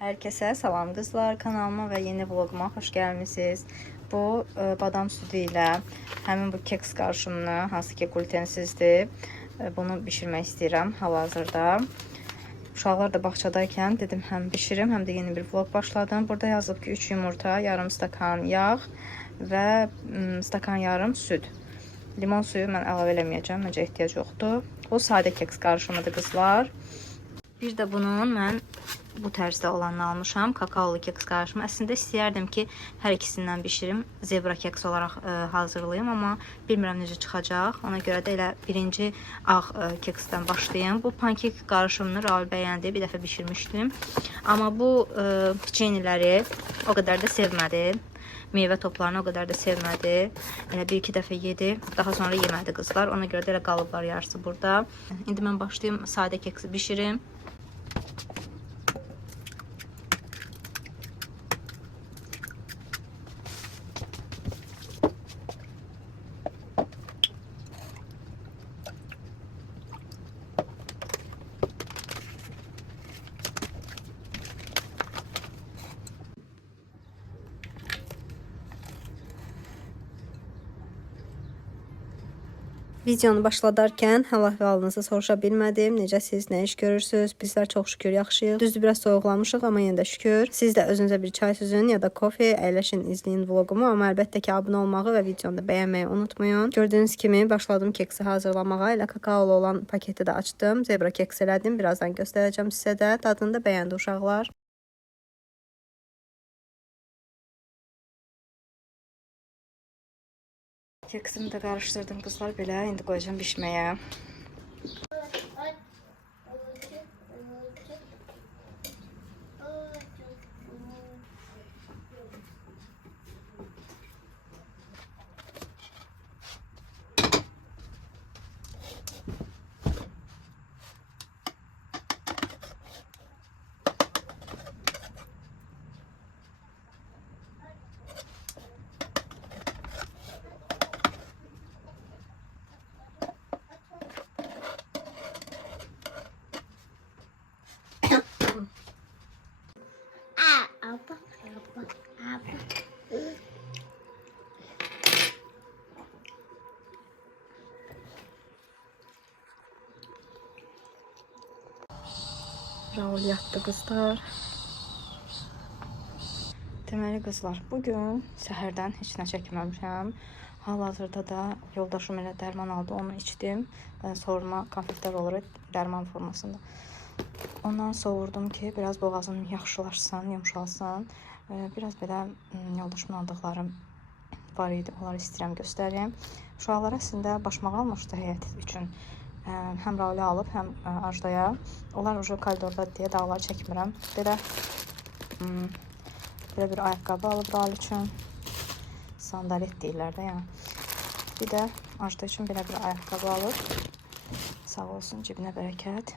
Herkese salam kızlar, kanalıma ve yeni vloguma hoş gelmişsiniz. Bu badam sütü ilə həmin bu keks qarışımını, hansı ki glutensizdir, bunu bişirmək istəyirəm hal-hazırda. Uşaqlar da bağçadaykən dedim həm bişirim, həm də yeni bir vlog başladım. Burada yazıb ki 3 yumurta, yarım stakan yağ və stakan yarım süt. Limon suyu mən əlavə eləməyəcəm, məncə ehtiyac yoxdur. Bu sadə keks qarışımıdır qızlar. Bir də bunun mən bu tərzdə olanını almışam. Kakaolu keks qarışımı. Əslində istəyərdim ki, hər ikisindən bişirim. Zebra keks olaraq hazırlayayım, amma bilmirəm necə çıxacaq. Ona görə də elə birinci ağ keksdən başlayayım. Bu pankek qarışımını Raul bəyəndi. Bir dəfə bişirmişdim. Amma bu peçeniləri o qədər də sevmədi. Meyvə toplarını o qədər də sevmədi. Elə bir-iki dəfə yedi. Daha sonra yemədi qızlar. Ona görə də elə qalıblar yarısı burada. İndi mən başlayayım sadə keksi bişirim. Videonu başladarkən hal-əhvalınızı soruşa bilmədim. Necəsiz, nə iş görürsünüz? Bizlər çox şükür yaxşıyıq. Düzdür, biraz soyuqlamışıq, amma yenə də şükür. Siz də özünüzə bir çay süzün ya da kofe, əyləşin, izləyin vlogumu. Amma əlbəttə ki, abunə olmağı və videonu da bəyənməyi unutmayın. Gördüyünüz kimi başladım keksi hazırlamağa. Elə kakaolu olan paketi də açdım. Zebra keks elədim. Birazdan göstərəcəm sizə də. Dadını da bəyəndi uşaqlar. Keksimi də qarışdırdım qızlar belə. İndi qoyacağım bişməyə. Raul yatdı qızlar. Deməli qızlar, bugün səhərdən heç nə çəkməmişəm. Hal-hazırda da yoldaşım elə dərman aldı, onu içdim. Soğurma konfetlər olur dərman formasında. Ondan soğurdum ki, biraz boğazım yaxşılaşsın, yumşalsın. Biraz belə yoldaşımın aldıqlarım var idi, onları istəyirəm göstəreyim. Uşaqlar əslində başmağı almışdı həyət üçün. Həm Raulə alıb, həm Ajdaya. Onlar ucu koridorda deyə dağları çəkmirəm. Belə bir ayaqqabı alıb Raul üçün. Sandalet deyirlər də yəni. Bir də Ajda üçün belə bir ayaqqabı alıb. Sağ olsun, cibinə bərəkət.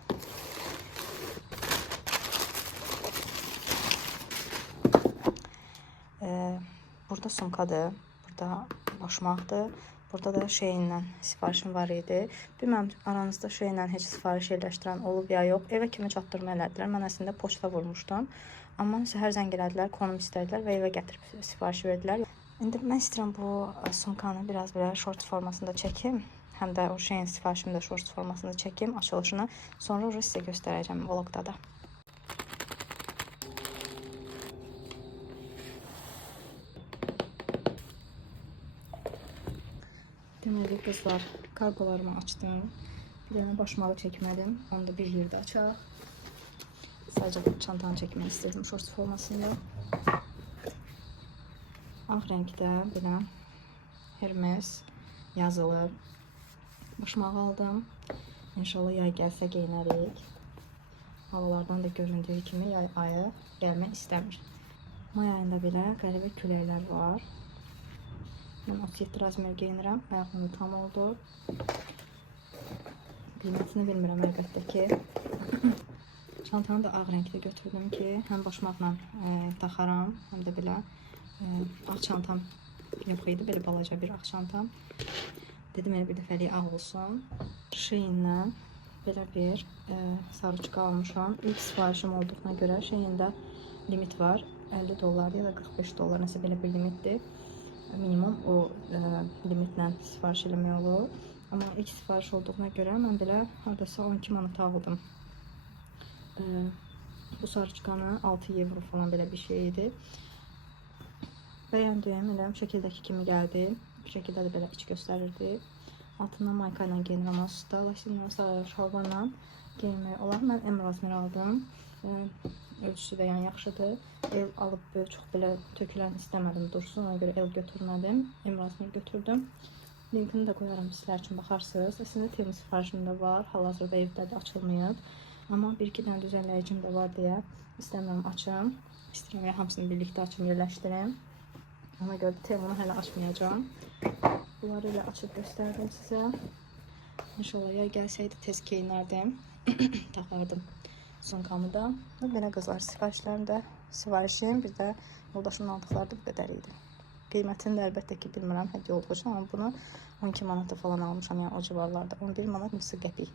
Burada sumkadır, burada başmaqdır. Burada da şeyindən sifarişim var idi. Bilməm, aranızda şeylə heç sifariş yerləşdirən olub ya yox. Evə kimi çatdırma elədilər. Mən əslində poçta vurmuşdum. Amma səhər zəng elədilər, konum istədilər və evə gətirib sifariş verdilər. İndi mən istəyirəm bu sumkanı biraz belə short formasında çəkim. Həm də o şeyin sifarişimi də short formasında çəkim, açılışını. Sonra sizə göstərəcəm vlogda da. Deməli qızlar, kargolarımı açdım. Bir dənə başmağı çəkmədim. Onu da bir yerdə açaq. Sadəcə çantanı çəkmək istedim short formasında. Ağ rəngdə belə Hermes yazılır. Başmağı aldım. İnşallah yay gəlsə geyinərik. Havalardan da göründüyü kimi yay ayı gəlmək istəmir. May ayında belə qəribə küləklər var. Mən 37 razmer geyinirəm. Ayaqlarım tam oldu. Qiymətini bilmirəm əlbəttə ki. Çantanı da ağ rəngdə götürdüm ki, həm başmaqla taxaram, həm də belə ağ çantam yox idi. Belə balaca bir ağ çantam. Dedim elə bir dəfəlik ağ olsun. Şeyindən belə bir sarıçka almışam. İlk sifarişim olduğuna görə şeyində limit var. 50 dollar ya da 45 dollar nəsə belə bir limitdir. Minimum o limitlə sifariş eləmək olur. Amma ilk sifariş olduğuna görə mən belə hardasa 12 manata aldım. Bu sarıçkanı 6 euro falan belə bir şey idi. Bəyəndim, elə şəkildəki kimi gəldi. Bu şəkildə də belə iç göstərirdi. Altından mayka ilə geyinirəm asıda, lakin şalvarla geyinmək olar. Mən M razmeri aldım. Ölçüsü də yəni yaxşıdır. El alıb böyle çox belə tökülən istəmədim dursun. Ona görə el götürmədim. M razmeri götürdüm. Linkini də qoyarım sizlər üçün baxarsınız. Əslində Temu sifarişim də var. Hal-hazırda evdə də açılmayıb. Amma bir-iki dənə düzənləyicim də var deyə istəmirəm açım. İstəyirəm hamısını birlikdə açım, yerləşdirim. Ona görə Temunu hələ açmayacağım. Bunları elə açıb göstərdim sizə. İnşallah yay gəlsəydi tez geyinərdim. Taxardım sumkamı da. Belə qızlar sifarişim, bir də yoldaşımın aldıqları da bu qədər idi. Qiymətini də əlbəttə ki bilmirəm hədiyyə olduğu üçün, amma bunu 12 manata falan almışam, yəni o civarlarda. 11 manat neçə qəpik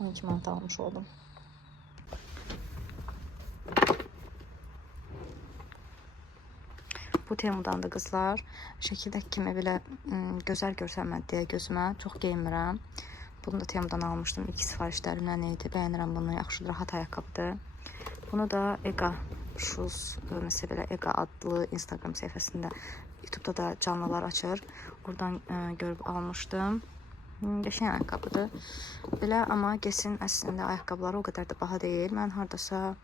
12 manata almış oldum. Bu Temudan da qızlar şəkildəki kimi belə gözəl görsənmədi deyə gözümə çox geyinmirəm. Bunu da Temudan almışdım. İlk sifarişlərimdən idi. Bəyənirəm bunu. Yaxşı, rahat ayaqqabıdır. Bunu da Ega Shoes, mesela belə Ega adlı Instagram səhifəsində, YouTube'da da canlılar açır. Oradan görüb almışdım. Qəşəng ayaqqabıdır. Belə, amma Guess'in əslində ayaqqabıları o qədər də baha deyil. Mən hardasa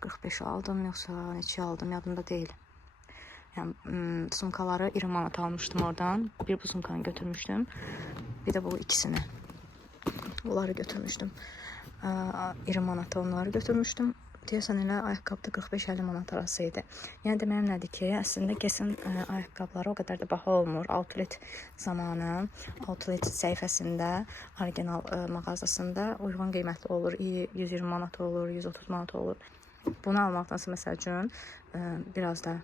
45 aldım, yoxsa neçə aldım, yadımda deyil. Yəni sumkaları 20 manat almışdım oradan. Bir bu sumkanı götürmüşdüm. Bir də bu ikisini. Onları götürmüşdüm. 20 manata onları götürmüşdüm. Deyəsən elə ayaqqabıda 45-50 manat arası idi. Yəni deməyim nədir ki, əslində Guess'in ayaqqabıları o qədər də baha olmur. Outlet zamanı, outlet səhifəsində, orijinal mağazasında uyğun qiymətli olur. 120 manat olur, 130 manat olur. Bunu almaqdansa məsəl üçün biraz da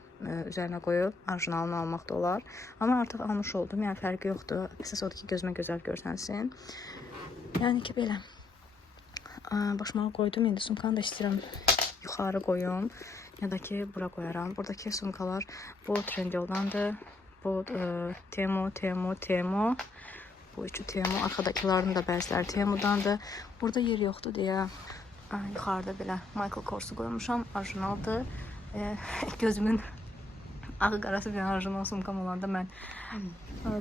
üzərinə qoyub orijinalını almaq da olar. Amma artıq almış oldum. Yəni fərqi yoxdur. Əsas odur ki, gözümə gözəl görsənsin. Yəni ki belə. Başıma qoydum. İndi sumkanı da istəyirəm yuxarı qoyum. Ya da ki bura qoyaram. Buradakı sumkalar bu Trendyoldandır. Bu Temu. Bu üçü Temu. Arxadakilərin də bəziləri Temudandır. Burada yer yoxdur deyə yuxarıda belə Michael Kors'u qoymuşam. Orijinaldır. Gözümün ağı qarası bir orijinal sumkam olanda mən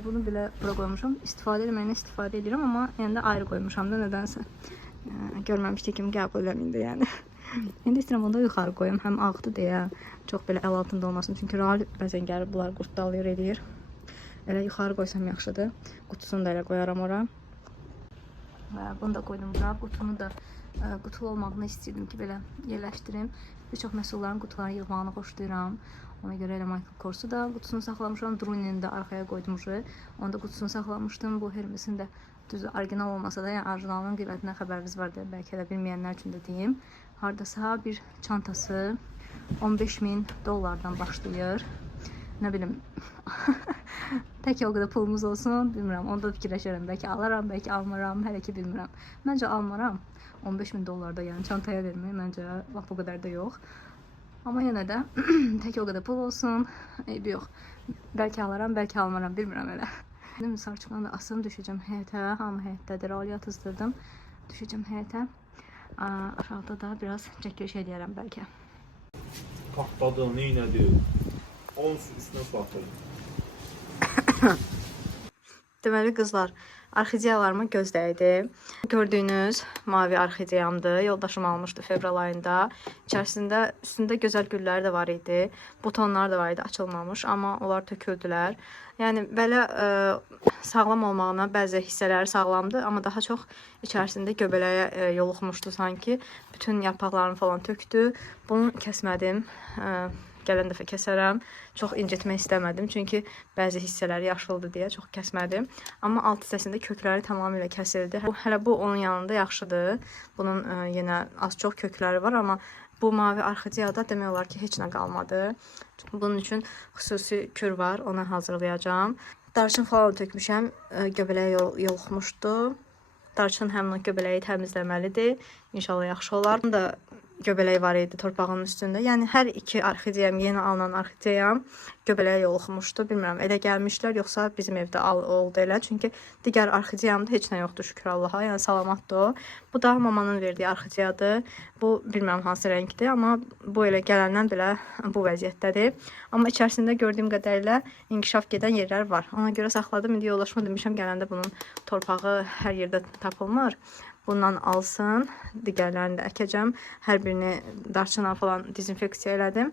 bunu belə bura qoymuşam. İstifadə etməyinə istifadə edirəm, amma yəni də ayrı qoymuşam da nədənsə. Görməmişdik kimi qəbul eləməyində yəni. İndi istəyirəm onu da yuxarı qoyum. Həm ağdır deyə çox belə əl altında olmasın. Çünki Rahal bəzən gəlib bunlar qurtdalayır edir. Elə yuxarı qoysam yaxşıdır. Qutusunu da elə qoyaram ora. Bunu da qoydum bura. Qutunu da qutulu olmağını istəyirdim ki belə yerləşdirim. Bir çox məhsulların qutularını yığmağını xoşlayıram. Ona görə elə Michael Kors'u da qutusunu saxlamışam. Drunini də arxaya qoydum. Onu da qutusunu saxlamışdım. Bu Hermes'in də düzü orijinal olmasa da, yəni orijinalının qiymətindən xəbəriniz var deyə bəlkə də bilməyənlər üçün də deyim. Hardasa bir çantası 15.000 dollardan başlayır. Nə bilim. Bəlkə o qədər pulumuz olsun, bilmirəm. Onda fikirləşirəm. Bəlkə alaram, bəlkə almaram. Hələ ki bilmirəm. Məncə almaram. 15.000 dollarda yəni çantaya vermək məncə bax bu qədər də yox. Amma yenə də tək o qədər pul olsun. Eybi yox. Bəlkə alaram, bəlkə almaram, bilmirəm elə. Şimdi sarçıqanı da asım, düşəcəm həyətə. Hamı həyətdədir, Rahalı yatızdırdım. Düşəcəm həyətə. Aşağıda da biraz çəkiliş edərəm bəlkə. Patladı, neynədir? Onun üstünə batırım. Deməli qızlar, orxideyalarımı gözdəydi. Gördüyünüz mavi orxideyamdır. Yoldaşım almışdı fevral ayında. İçərisində, üstündə gözəl gülləri də var idi. Butonlar da var idi, açılmamış, amma onlar töküldülər. Yəni belə sağlam olmağına bəzi hissələri sağlamdır, amma daha çox içərisində göbələyə yoluxmuşdu sanki. Bütün yarpaqlarını falan tökdü. Bunu kəsmədim. Gələn dəfə kəsərəm. Çox incitmək istəmədim. Çünki bəzi hissələri yaşıldı deyə çox kəsmədim. Amma alt hissəsində kökləri tamamilə kəsildi. Hələ bu onun yanında yaxşıdır. Bunun yenə az-çox kökləri var, amma bu mavi orxideyada demək olar ki, heç nə qalmadı. Bunun üçün xüsusi kür var. Onu hazırlayacağım. Darçın falan tökmüşəm. Göbələyə yoluxmuşdu. Darçın həmin o göbələyi təmizləməlidir. İnşallah yaxşı olar. Bunu da göbələk var idi torpağın üstündə. Yəni hər iki orxideyam, yeni alınan orxideyam göbələyə yoluxmuşdu. Bilmirəm, elə gəlmişlər yoxsa bizim evdə oldu elə. Çünki digər orxideyamda heç nə yoxdur, şükür Allaha. Yəni salamatdır o. Bu da mamanın verdiyi orxideyadır. Bu bilmirəm hansı rəngdir, amma bu elə gələndən belə bu vəziyyətdədir. Amma içərisində gördüyüm qədərilə inkişaf gedən yerlər var. Ona görə saxladım. İndi yoldaşıma demişəm gələndə bunun torpağı hər yerdə tapılmır. Bundan alsın, digərlərini də əkəcəm. Hər birini darçına falan dezinfeksiya elədim.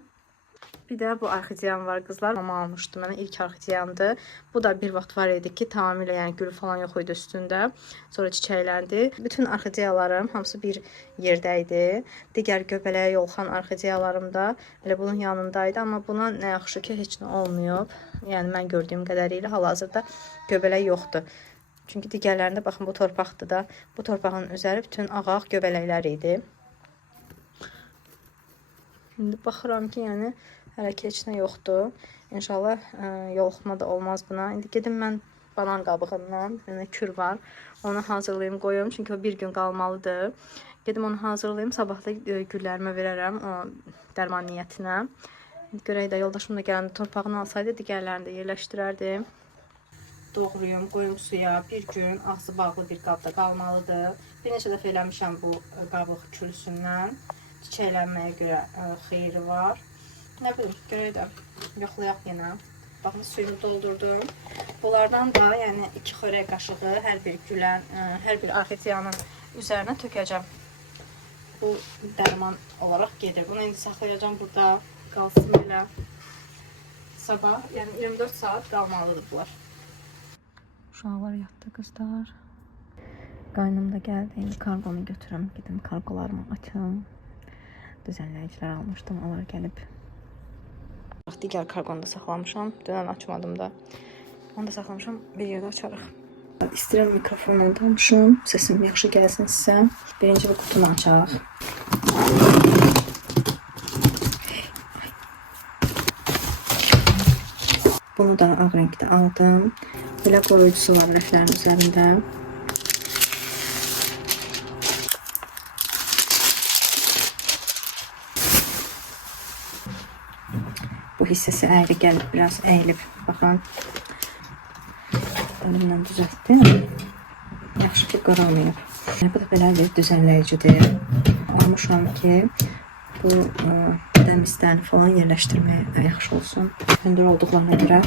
Bir də bu orxideyam var qızlar. Mama almışdı mənə, ilk orxideyamdır. Bu da bir vaxt var idi ki, tamamilə yəni gül falan yox idi üstündə. Sonra çiçəkləndi. Bütün orxideyalarım hamısı bir yerdə idi. Digər göbələyə yolxan orxideyalarım da elə bunun yanındaydı. Amma buna nə yaxşı ki, heç nə olmayıb. Yəni mən gördüyüm qədərilə hal-hazırda göbələk yoxdur. Çünki digərlərində baxın bu torpaqdır da. Bu torpağın üzəri bütün ağ-ağ göbələklər idi. İndi baxıram ki, yəni hələ ki heç nə yoxdur. İnşallah yoluxma da olmaz buna. İndi gedim mən banan qabığından, yəni kür var. Onu hazırlayım, qoyum. Çünki o bir gün qalmalıdır. Gedim onu hazırlayım. Sabah da güllərimə verərəm o dərman niyyətinə. Görək də yoldaşım da gələndə torpağını alsaydı digərlərini də yerləşdirərdim. Doğruyum, qoyum suya. Bir gün ağzı bağlı bir qabda qalmalıdır. Bir neçə dəfə eləmişəm bu qabıq külüsündən. Çiçəklənməyə görə xeyri var. Nə bilim, görək də yoxlayaq yenə. Baxın, suyunu doldurdum. Bunlardan da yəni 2 xörək qaşığı hər bir gülən, hər bir orxideyanın üzərinə tökəcəm. Bu dərman olaraq gedir. Bunu indi saxlayacağım burada. Qalsın belə. Sabah, yəni 24 saat qalmalıdır bunlar. Uşaqlar yatdı qızlar. Qaynım da gəldi. İndi kargonu götürüm. Gedim kargolarımı açım. Düzənləyicilər almışdım. Onlar gəlib. Digər kargonu da saxlamışam. Dünən açmadım da. Onu da saxlamışam. Bir yerdə açarıq. İstəyirəm mikrofonla danışım. Səsim yaxşı gəlsin sizə. Birinci bir qutunu açaq. Bunu da ağ renkdə aldım. Belə qoruyucusu var rəflərin üzərində. Bu hissəsi əyri gəlib, biraz əyilib. Baxın. Elimdən düzəltdim. Yaxşı ki, qaramayıb. Bu da belə bir düzənləyicidir. Almışam ki, bu bədən istəni falan yerləşdirməyə yaxşı olsun. Hündür olduqlarına görə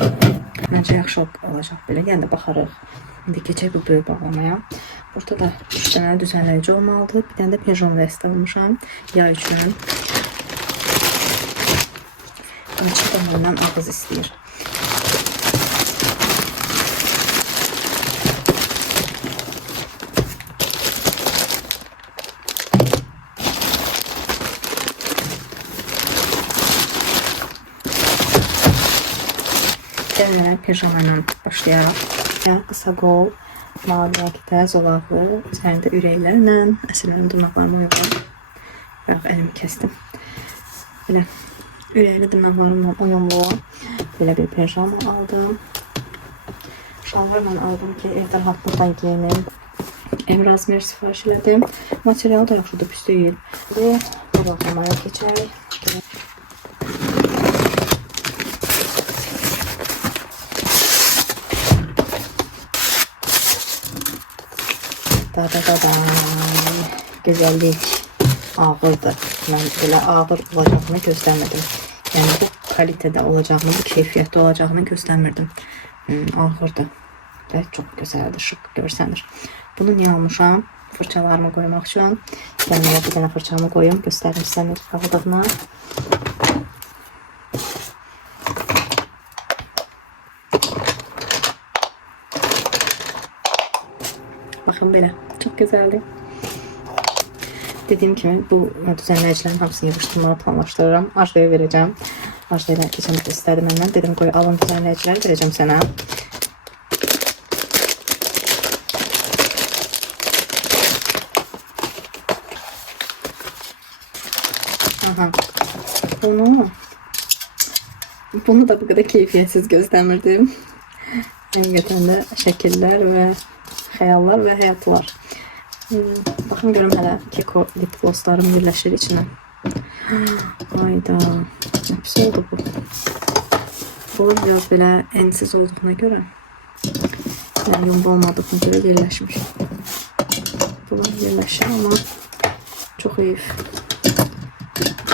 məncə yaxşı olacaq belə. Yəni də baxarıq. İndi keçək bu böyük bağlamaya. Burada da 3 dənə düzənləyici olmalıdır. Bir dənə də pijon vest almışam. Yay üçün. İçi də məndən ağız istəyir. Gəlin pijama ilə başlayaraq. Qısa qol, mavi rəngdə zolaqlı, üzərində ürəklərlə, əsrlərin dırnaqlarımı uyğun. Bax, əlimi kəsdim. Belə ürəkli dırnaqlarımla uyumlu belə bir pijama aldım. Şalvarla aldım ki, evdə rahatlıqla geyinim. Emrazmer sifariş elədim. Materialı da yaxşıdır, pis deyil. Və bağlamaya keçək. Gözəllik ağırdır. Mən belə ağır olacağını gözləmirdim. Yəni bu kalitədə olacağını, bu keyfiyyətdə olacağını gözləmirdim. Ağırdır və çox gözəldir, şıq görsənir. Bunu niyə almışam? Fırçalarımı qoymaq üçün. Yəni bir dənə fırçamı qoyum, göstərim sizə necə qaldığını. Baxın belə, çox gözəldir. Dediyim kimi bu düzənləyicilərin hamısını yığışdırmağı planlaşdırıram. Ajdaya verəcəm. Ajdaya keçən istədi məndən. Dedim qoy alın düzənləyiciləri verəcəm sənə. Aha. Bunu da bu qədər keyfiyyətsiz gözləmirdim. Həqiqətən də şəkillər və xəyallar və həyatlar. Baxın görüm hələ keko lip glosslarım birləşir içinə. Hayda. Ne pis oldu bu. Bu biraz belə ensiz olduğuna göre. Yani yumru olmadığına göre yerleşmiş. Bunlar yerleşir ama çok iyi.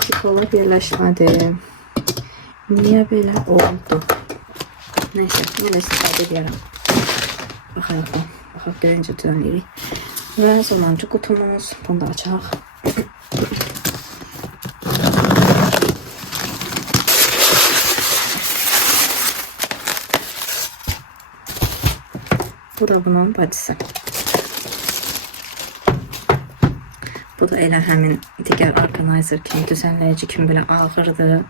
Çikolata yerleşmedi. Niye böyle oldu? Neyse, yine istifadə edirəm. Baxaq, görüncə düzənliyirik. Və sonuncu kutumuz. Bunu da açaq. Bu da bunun bacısı. Bu da elə həmin digər organizer kimi, düzənləyici kimi belə ağırdır.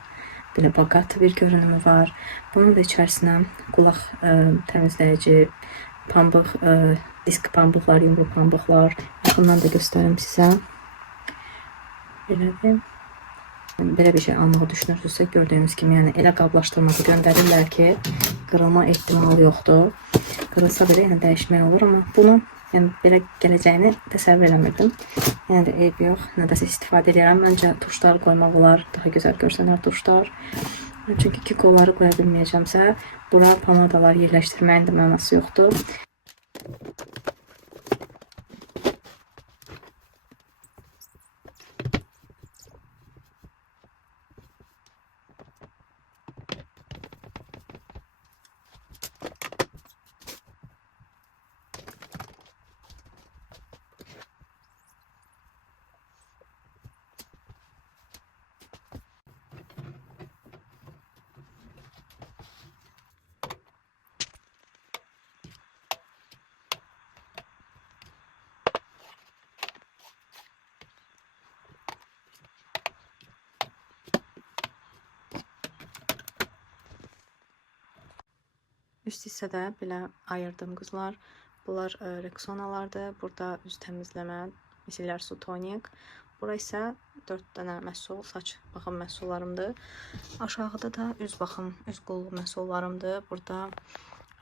Belə bakatlı bir görünümü var. Bunun da içərisinə qulaq təmizləyici, pambıq, disk pambıqlar, yumru pambıqlar. Yaxından da göstərim sizə. Belədir. Belə bir şey almağı düşünürsünüzsə, gördüyünüz kimi, yəni elə qablaşdırmağı göndərirlər ki, qırılma ehtimalı yoxdur. Qırılsa belə yəni dəyişmək olur, amma bunu yəni belə gələcəyini təsəvvür eləmirdim. Yəni də eyb yox, nədən istifadə edirəm. Məncə tuşlar qoymaq olar, daha gözəl görsənər tuşlar. Çünki ki qolları qoya bilməyəcəmsə, bura pomadalar yerləşdirməyin də mənası yoxdur. Üst hissədə belə ayırdım qızlar. Bunlar Rexonalardır. Burada üz təmizləmə, misillər su tonik. Bura isə 4 dənə məhsul, saç baxım məhsullarımdır. Aşağıda da üz baxım, üz qolluq məhsullarımdır. Burada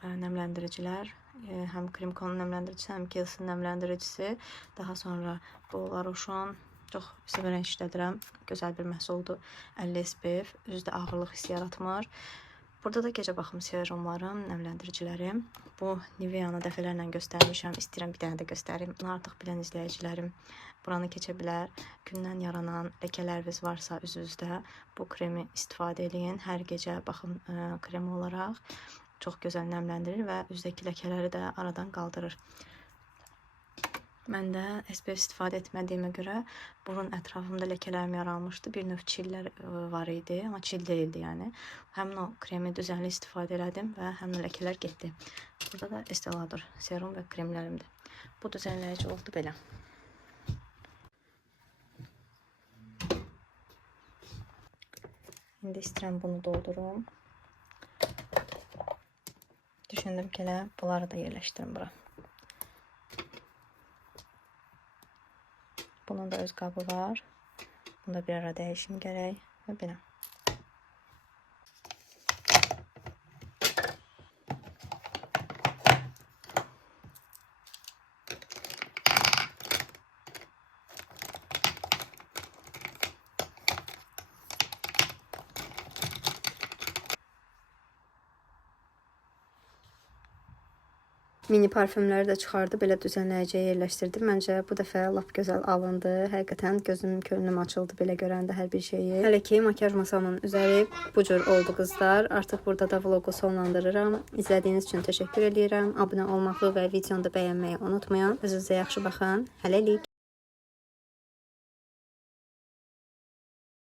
nəmləndiricilər, həm Krimkonun nəmləndiricisi, həm Kiehl'sin nəmləndiricisi. Daha sonra bu La Roche'un çox severək işlədirəm. Gözəl bir məhsuldur. 50 SPF, üzdə ağırlıq hissi yaratmır. Burada da gecə baxım serumlarım, nəmləndiricilərim. Bu Nivea'nı dəfələrlə göstərmişəm. İstəyirəm bir dənə də göstərim. Artıq bilən izləyicilərim buranı keçə bilər. Gündən yaranan ləkələriniz varsa üzünüzdə bu kremi istifadə edin. Hər gecə baxım kremi olaraq çox gözəl nəmləndirir və üzdəki ləkələri də aradan qaldırır. Mən də SPF istifadə etmədiyimə görə burun ətrafımda ləkələrim yaranmışdı. Bir növ çillər var idi, amma çil deyildi yəni. Həmin o kremi düzənli istifadə elədim və həmin ləkələr getdi. Burada da Estee Lauder serum və kremlərimdir. Bu düzənləyici oldu belə. İndi istəyirəm bunu doldurum. Düşündüm ki, elə bunları da yerləşdirim bura. Bunun da öz qabı var. Bunda bir ara dəyişim gərək və belə. Mini parfümləri də çıxardı, belə düzənləyiciyə yerləşdirdim. Məncə bu dəfə lap gözəl alındı. Həqiqətən gözüm, könlüm açıldı belə görəndə hər bir şeyi. Hələ ki makyaj masamın üzəri bu cür oldu qızlar. Artıq burada da vlogu sonlandırıram. İzlədiyiniz üçün təşəkkür edirəm. Abunə olmağı və videonu da bəyənməyi unutmayın. Özünüzə yaxşı baxın. Hələlik.